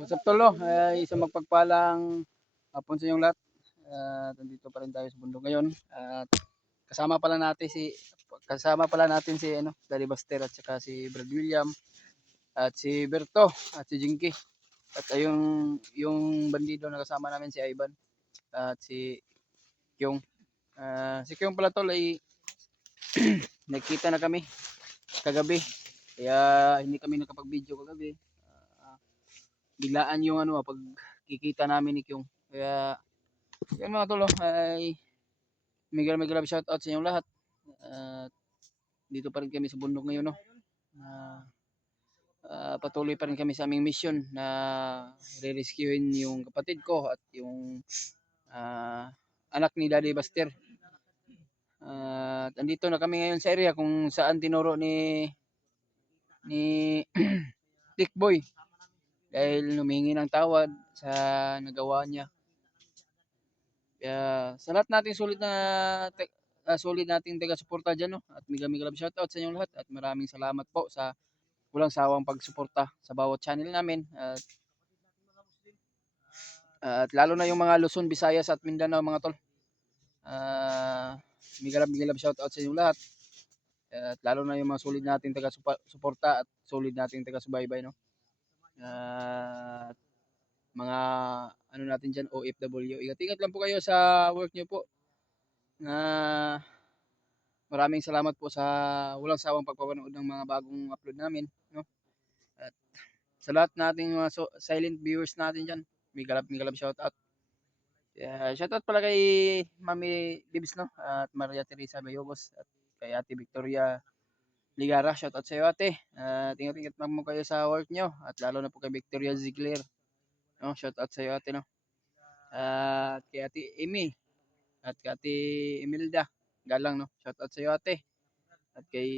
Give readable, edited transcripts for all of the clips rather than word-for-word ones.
What's up, Tolo? Isang magpagpalang hapon sa inyong lahat. Nandito pa rin tayo sa bundok ngayon. At kasama pala natin si Daddy Buster at saka si Brad William at si Berto at si Jinky. At yung bandido na kasama namin si Ivan at si Kyong. Si Kyong pala, Tol, ay nakita na kami kagabi. Kaya hindi kami nakapag-video kagabi. Biglaan yung pagkikita namin ni Kyong. Kaya yan mga tolo, ay mega shout out sa inyong lahat. Dito pa rin kami sa bundok ngayon, no. Patuloy pa rin kami sa aming mission na re-rescuein yung kapatid ko at yung anak ni Daddy Buster. Andito na kami ngayon sa area kung saan tinuro ni Tickboy dahil humingi ng tawad sa nagawa niya. Kaya sa lahat nating solid nating taga-suporta diyan, no. At mega love shoutout sa inyong lahat at maraming salamat po sa walang sawang pagsuporta sa bawat channel namin. At lalo na yung mga Luzon, Visayas at Mindanao mga tol. Mega love shoutout sa inyong lahat. At lalo na yung mga solid nating taga-suporta at solid nating taga-subaybay, no. Mga natin diyan OFW. Ingat-ingat lang po kayo sa work niyo po. Maraming salamat po sa walang sawang pagpapanood ng mga bagong upload namin, no? At sa lahat nating mga silent viewers natin diyan, mega love shout out. Shout out pala kay Mami Bibs, no? At Maria Teresa Bayogos at kay Ate Victoria Ligara. Shout out sa iyo, Ate. Ingat-ingat lang mo kayo sa work niyo at lalo na po kay Victoria Ziegler. No, shout out sa iyo, Ate, no. At kay Ate Amy at kay Ate Imelda Galang, no. Shout out sa iyo, Ate. At kay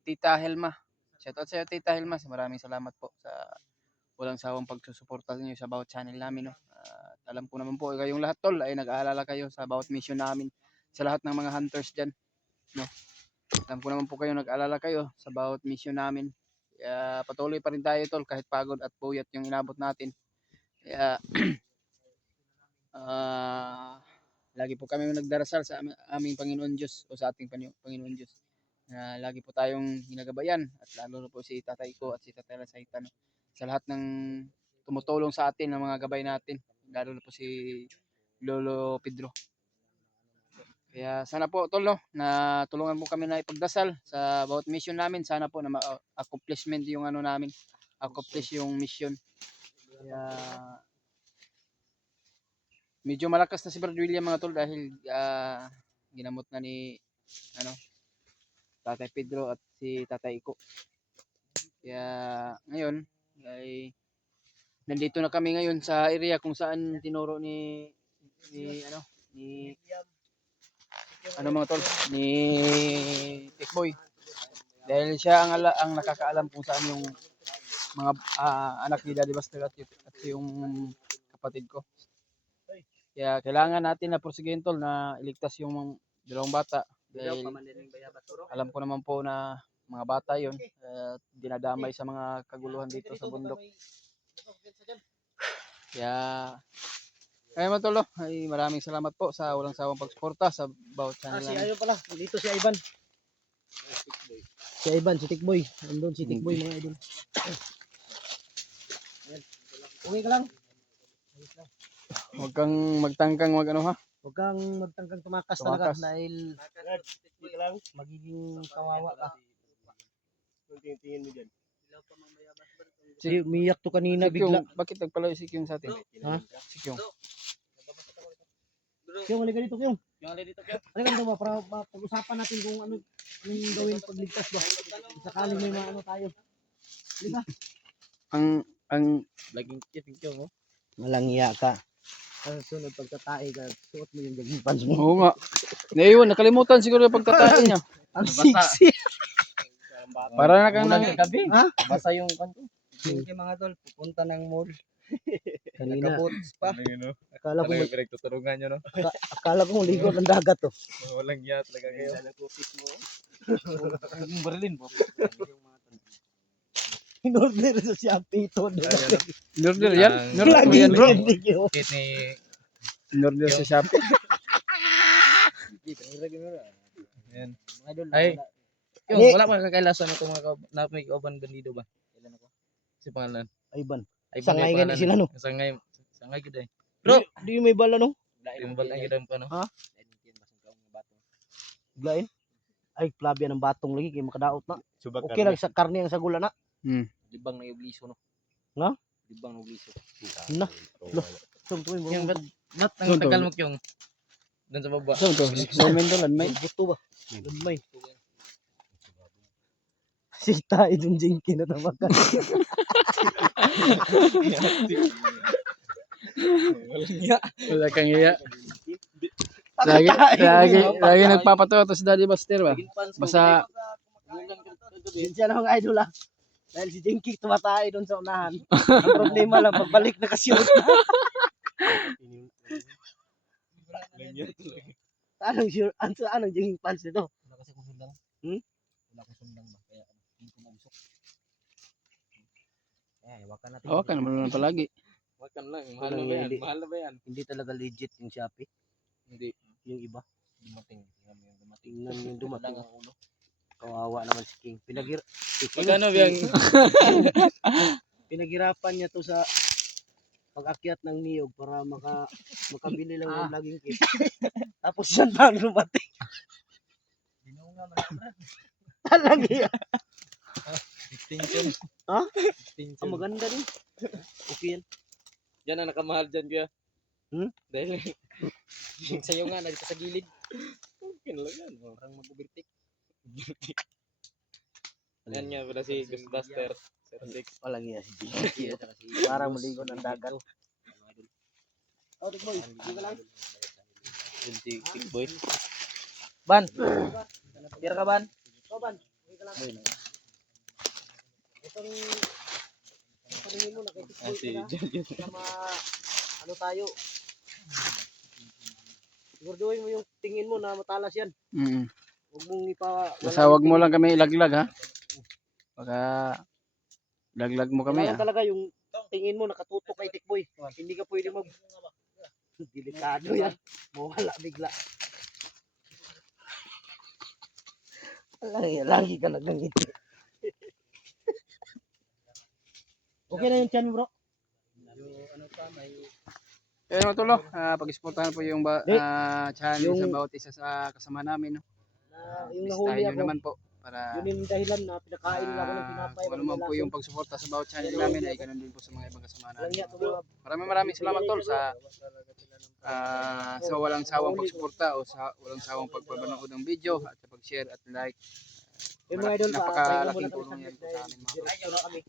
Tita Helma. Shout out sa iyo, Tita Helma. Maraming salamat po sa walang sawang pagsusuporta niyo sa bawat channel namin, no. At alam ko naman po kayong lahat, tol, ay nag-aalala kayo sa bawat mission namin sa lahat ng mga hunters diyan, no. Alam ko naman po kayo nag-aalala kayo sa bawat mission namin. Kaya patuloy pa rin tayo, tol, kahit pagod at puyat yung inabot natin. Kaya lagi po kami nagdarasal sa aming Panginoon Diyos o sa ating Panginoon Diyos. Lagi po tayong ginagabayan at lalo na po si tatay ko at si tatay Lasaitan, no, sa lahat ng tumutulong sa atin ng mga gabay natin, lalo na po si Lolo Pedro. Kaya sana po, tol, no, na tulungan mo kami na ipagdasal sa bawat mission namin. Sana po na accomplishment yung namin, accomplish yung mission. Kaya medyo malakas na si Brad William mga tol dahil ginamot na ni Tatay Pedro at si Tatay Iko. Kaya ngayon ay nandito na kami ngayon sa area kung saan tinuro ni mga tol, ni Tickboy. Dahil siya ang nakakaalam kung saan yung mga anak ni Daddy Buster at yung kapatid ko. Kaya kailangan natin na porsigihin, tol, na iligtas yung dalawang bata. Dahil alam ko naman po na mga bata yun, dinadamay sa mga kaguluhan dito sa bundok. Kaya mga tol, ay maraming salamat po sa walang sawang pagsuporta sa bawat channel namin. Ayun pala, dito si Ivan. Si Ivan, si Tickboy. Nandun si Tickboy, mga idol. Okay ka lang? Huwag kang magtangkang ha. Huwag kang magtangkang tumakas talaga dahil magiging kawawa ka. Tingin mo dyan. Si umiyak to kanina bigla. Bakit nagpalayo si Kyung sa atin? Ha? Si Kyung. Kyung, halika dito, Kyung. Halika dito ba para pag-usapan natin kung anong gawin pagligtas ba. Sakaling may mga tayo. Halika. Ang Laging Kyung, oh. Malangya ka. Ang sunod pagtatae ka, suot mo yung jogging pants mo. Oo nga. Ngayon, nakalimutan siguro yung pagtatae niya. Ang sexy. Para na kang gabi. Ha? Basa yung kanto. Sige mga tol, pupunta ng mall. Kanina. Nakabots pa. Ano, Akala ko, pinagtuturungan nyo, no? akala ko ligo ng dagat to. Walang yat talaga kayo. Yung Berlin po. In-order sa Shopee ito. Ayan, Inorder yan. Ang- Inorder mo Lagi yan bro. trending yun. kit ni... Inorder sa Shopee. Ayan. Mga idol, Ay. wala. Yung Ni- wala pa kakailasan ito mga na may kauban bandido ba? Ilan ako? Si pangalan. Ay, ban. Ay Sangay gani sila, no? Sangay. Sangay gud ay. Bro, di may bala, no? Yung bal ang gidam pa no. Ha? Glain. Ay, plabya ng batong lagi, kaya makadaot na. Okay lang sa karne ang sagula na. Libang na ibliso no. Nga? Libang na ibliso. Na. Lo. Tungtuin mo. Yung bat ang Doon, tagal doon. mo yung doon sa baba. So to, semen to lan may. Buto ba? Lumay. Sita idun jingki na tabakan. Wala kang iya. Lagi nagpapatawa to si Daddy Buster ba. Basta Siya na mga idol, ah. Dahil si Jinky tumatay doon sa unahan. Ang problema lang, pagbalik nakasiyot na. Anong sure? Anong Jinky pants nito? Wala kasi kung sundang. Wala kong sundang ba kaya hindi ko mabusok. Wakan natin. okay naman naman palagi. Wakan lang. Mahal na ba yan? Mahal na ba yan? Hindi talaga legit yung Shopee. Hindi. Yung iba. Dumating. Tingnan mo yung dumating. Tingnan yung dumating. Wala nga ulo. Kawawa naman si King. Magkano ba yung Pinaghirapan niya to sa pag-akyat ng niyog para makabili lang ng laging kit. Tapos siya na dumating. Talaga yan. extension? Ha? Extension. Ang maganda din. Okay yan. Yan ang nakamahal dyan kaya. Dahil Yung sayo nga, nagka sa gilid. okay lang yan. Parang mag-overtake. Yan nga pala si Ghostbuster 06. Walang iya si Jinky. Parang maligo ng dagat. Oh, boy. Hindi ka lang. Yung si Boy. Ban. Tira ka, Ban. Oh, Ban. Hindi ka lang. Itong paningin mo na kay Ah, si Tikboy John. na ano tayo. Siguraduhin mo yung tingin mo na matalas yan. Huwag mong Basta wag mo lang kami ilaglag ha. Baka laglag mo kami kailangan ha. talaga yung tingin mo nakatutok kay Tikboy. Hindi ka pwede delikado yan. Mawala bigla. Lagi ka nagangiti. Okay na yung chan mo, bro. Ano pa, may Kaya mga tulo, pag-sportahan po yung channel yung- sa bawat isa sa kasama namin. No? yung nahuli Bisitahin nyo ako. naman po para Yun yung dahilan na pinakain nila ako ng tinapay. kung ano man po yung pagsuporta sa bawat channel namin ay ganun din po sa mga ibang kasama namin. Langya, Maraming salamat tol sa walang sawang pagsuporta o sa walang sawang pagpapanood ng video at sa pag-share at like. yung mga idol, Napakalaking tulong yan po sa amin mga tol. Diretso na kami.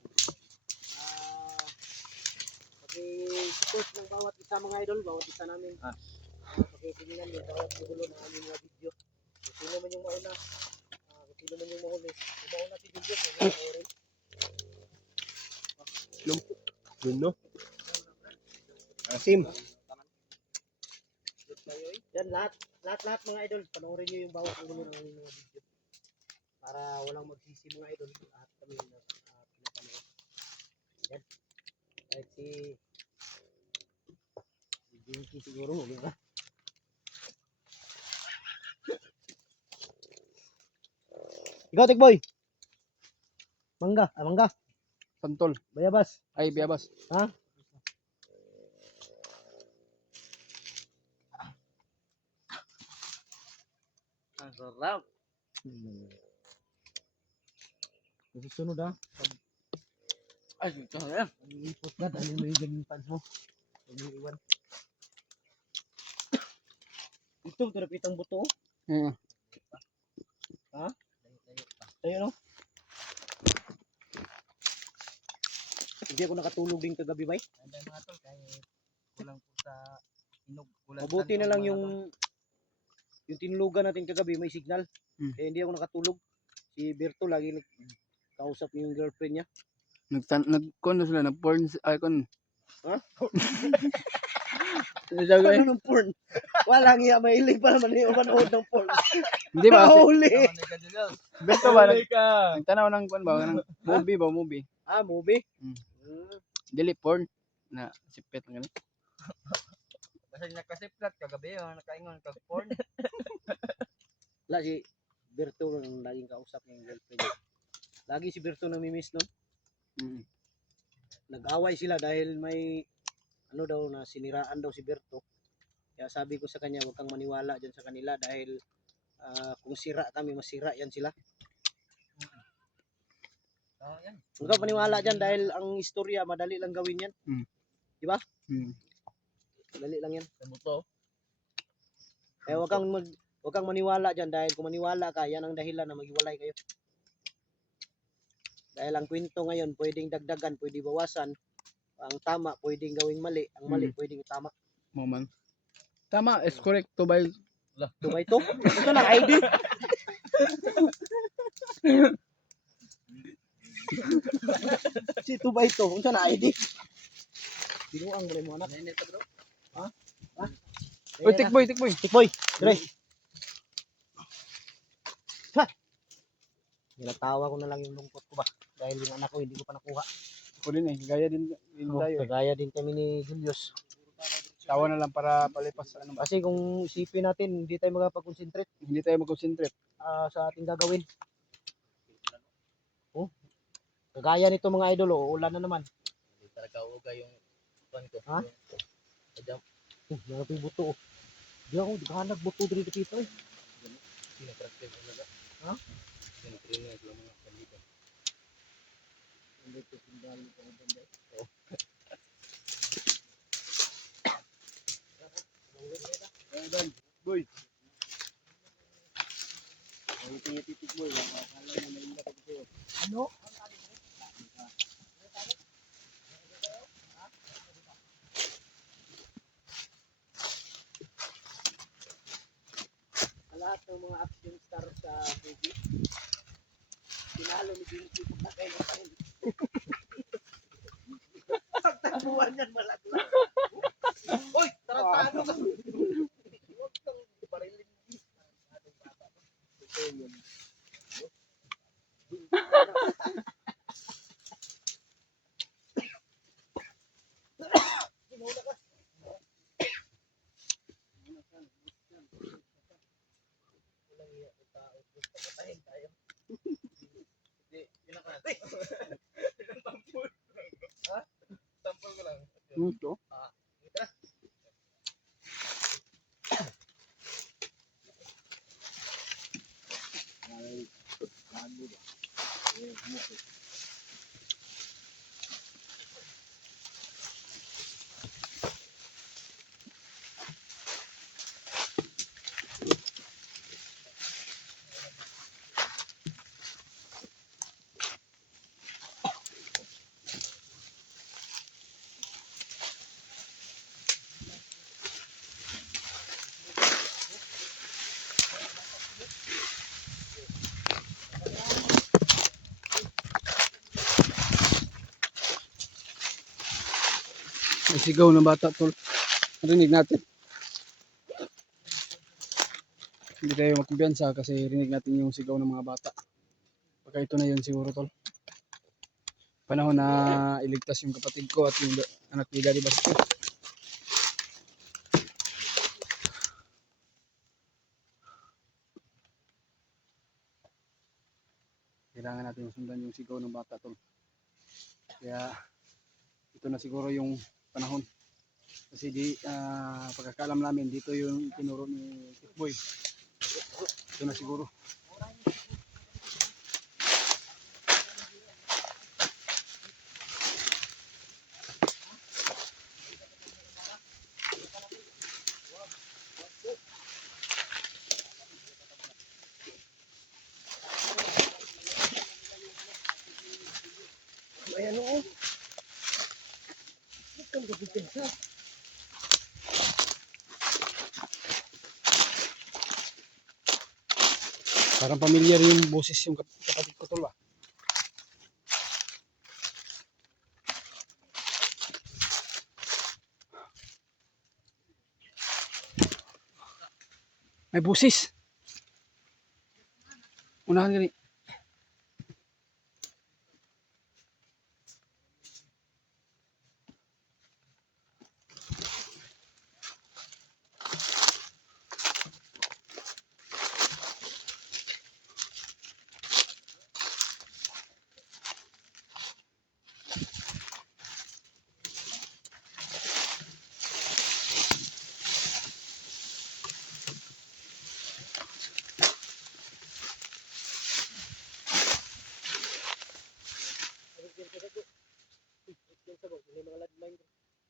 Pag-support ng bawat isa mga idol, bawat isa namin. Pag-tingnan yung bawat gulo ng aming mga video. Kung sino man yung mauna, kung sino man yung mahuli. Kung mauna si Julio, kung mauna rin. Yun no? Asim. Yan, lahat mga idol, panoorin nyo yung bawat gulo ng aming mga video. Para walang magsisi mga idol. Lahat kami na pinapanood. Yan. Kahit si Jinky siguro mo, ba? Ikaw, Tikboy. Mangga. Mangga. Santol. Bayabas. Ay, biyabas. Ha? Ang sarap. Susunod ha. Ay, ito na yan. Ipot na dahil mo yung ganyan pants mo. Huwag mo iwan. Ito, terapitang buto. Ha? Tayo no? Hindi ako nakatulog din kagabi, bay. Kulang po sa inog. Mabuti na lang yung tinulugan natin kagabi may signal. Kaya hindi ako nakatulog. Si Berto lagi kausap niya yung girlfriend niya. Nag-con na sila, nag-porn icon. Ha? Ano ng porn? Walang iya, mahilig pa naman yung manood ng porn. Hindi ba? Mahuli. Besto ba? ka. Nagtanaw ng kon ba? Ng movie ba? Movie. Movie. Mm. Hmm. Dili porn na sipit lang ganun. Kasi nakasiplat kagabi nakaingon kag porn. Wala si Berto ang laging kausap ng girlfriend niya. Lagi si Berto namimiss nun. Mm. Nag-away sila dahil may ano daw na siniraan daw si Berto. Kaya sabi ko sa kanya, huwag kang maniwala dyan sa kanila dahil kung sira kami, masira yan sila. Yan. Huwag kang maniwala dyan dahil ang istorya, madali lang gawin yan. Mm. Diba? Mm. Madali lang yan. Sa buto. Kaya huwag kang maniwala dyan dahil kung maniwala ka, yan ang dahilan na maghiwalay kayo. Dahil ang kwento ngayon, pwedeng dagdagan, pwedeng bawasan. Ang tama, pwedeng gawing mali. Ang mali, pwedeng tama. Mo man. Tama, is correct to by 2x2? Ito lang ID. Si 2x2, kung saan na ID? Binuang mo rin mo anak. Nainit ka bro. Ha? Oy, tikboy, tikboy. Tikboy, dire. Ha! Nilatawa ko na lang yung lungkot ko ba? Dahil yung anak ko hindi ko pa nakuha. Ako din gaya din tayo. Kagaya din kami ni Julius. Tawa na lang para palipas ano ba. Kasi kung isipin natin, hindi tayo makapag-concentrate Hindi tayo mag-concentrate. sa ating gagawin. Oh. Kagaya nito mga idol, ulan na naman. Hindi talaga uga yung pan ko. Ha? Adam. Narapi buto. Di ako, naghanap buto dito dito eh. Pinapraktik talaga. Ha? Pinapraktik lang mga kandido. Hindi ko sindali ko ang banda. Boy. Ay, titik boy. Akala mo na yung dapat ko. Ano? Sa lahat ng mga action star sa movie, pinalo ni Binti kung nakay na tayo. Takbuhan yan malagla. Hoy! Tarantado ka! Huwag kang barilin. Ito yun. Sinuna ka. Walang iya ko tao. Gusto patahin tayo. Hindi, pinaka. Tampol. Ha? Tampol ko lang. Ito. May sigaw ng bata tol. Rinig natin. Hindi tayo magkumpiyansa kasi rinig natin yung sigaw ng mga bata. Baka ito na yun siguro tol. Panahon na iligtas yung kapatid ko at yung anak ni Daddy Basko. Kailangan natin sundan yung sigaw ng bata tol. Kaya ito na siguro yung panahon. Kasi pagkakalam namin dito yung tinuro ni Tikboy. Ito na siguro. Ayan o. Huwag kang gagawin. Parang familiar yung boses yung kapatid ko tol ba. May boses. Unahan gani.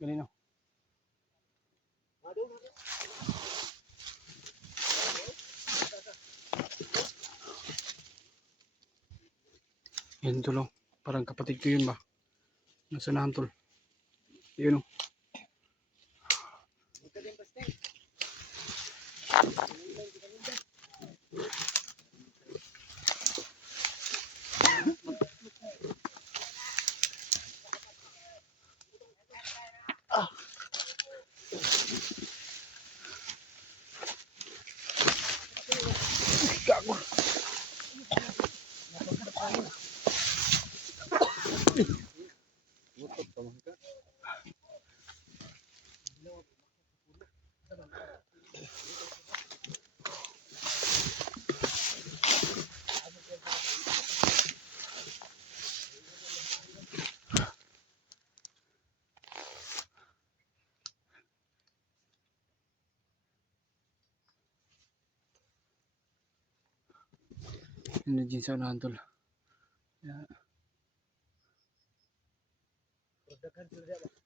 Ganino. Yan tol, oh. Parang kapatid ko yun ba? Nasanahan tol. Yun oh. Gago. Ini din sa unahan tol. Daghan sila diya ba?